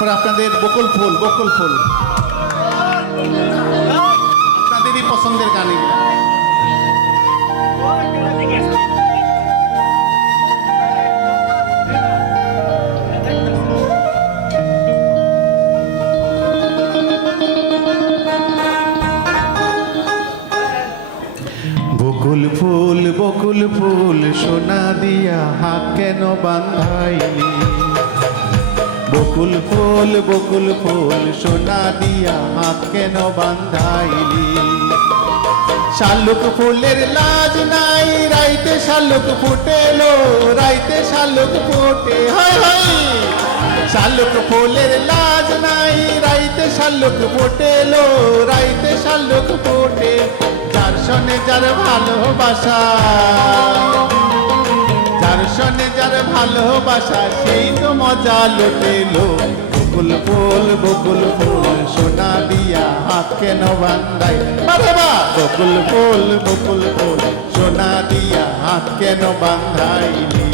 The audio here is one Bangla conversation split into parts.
এরপর আপনাদের বকুল ফুল আপনাদেরই পছন্দের গান এগুলো। বকুল ফুল সোনা দিয়া হাত কেন বাঁধাইলি? বকুল ফুল সোনা দিয়া হাত কেন বাঁধাইলি? শালুক ফুলের লাজ নাই, রাইতে শালুক ফুটেলো, রাইতে শালুক ফোটে, হায় হায়। শালুক ফুলের লাজ নাই, রাইতে শালুক ফোটেলো, রাইতে শালুক ফোটে। যার সনে যার ভালোবাসা, যার সনে যার ভালোবাসা, সেই তো মজা লুটেলো। বকুল ফুল সোনা দিয়া হাত কেন বান্ধাই? বকুল ফুল সোনা দিয়া হাত কেন বান্ধাইলি?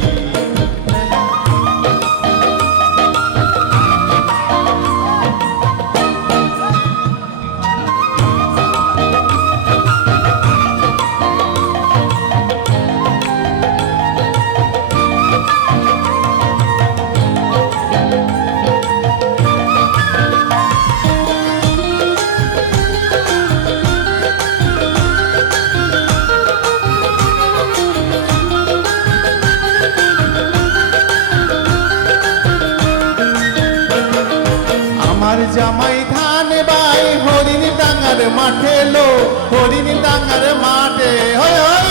আমার জামাই ধান বাই হরিণ ডাঙ্গার মাঠে লো, হরিণ ডাঙ্গার মাঠে, হয় হয়।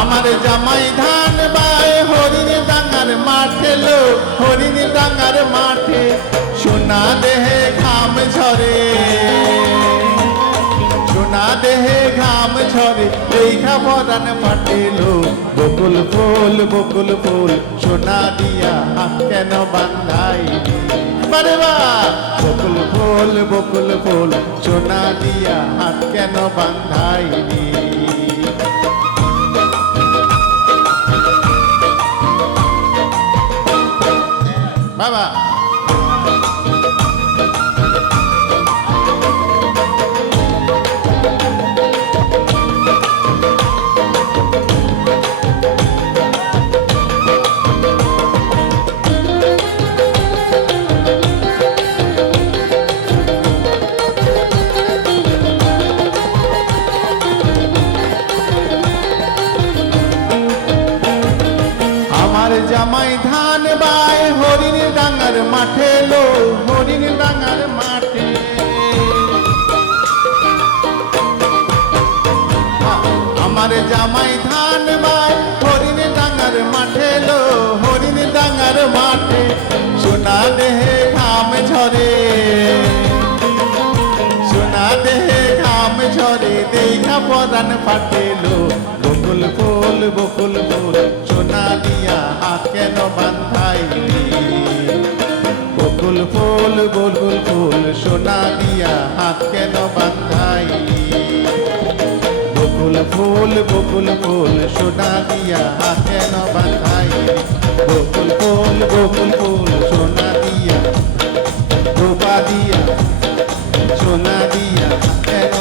আমার জামাই ধান বাই হরিণ ডাঙ্গার মাঠে লো, হরিণ ডাঙ্গার মাঠে। সোনা দেহে ঘাম ঝরে, সোনা দেহে ঘাম ঝরে, দেখা পরাণ ফাটেলো। বকুল ফুল সোনা দিয়া হাত কেন বান্ধাইলি? বকুল ফুল সোনা দিয়া হাত কেন বান্ধাইলি? বাবা জামাই ধান বাই হরিণ ডাঙ্গার মাঠে লো, হরিণ ডাঙ্গার মাঠে। আমার জামাই ধান বাই হরিণ ডাঙ্গার মাঠে লো, হরিণ ডাঙ্গার মাঠে। সোনা দেহে ঘাম ঝরে, সোনা দেহে ঘাম ঝরে, দেখা পরাণ ফাটেলো। বকুল ফুল সোনা দিয়া হাত কেন বান্ধাইলি? বকুল ফুল সোনা দিয়া হাত কেন বান্ধাইলি? বকুল ফুল সোনা দিয়া হাত কেন বান্ধাইলি? বকুল ফুল সোনা দিয়া, রূপা দিয়া, সোনা দিয়া কেন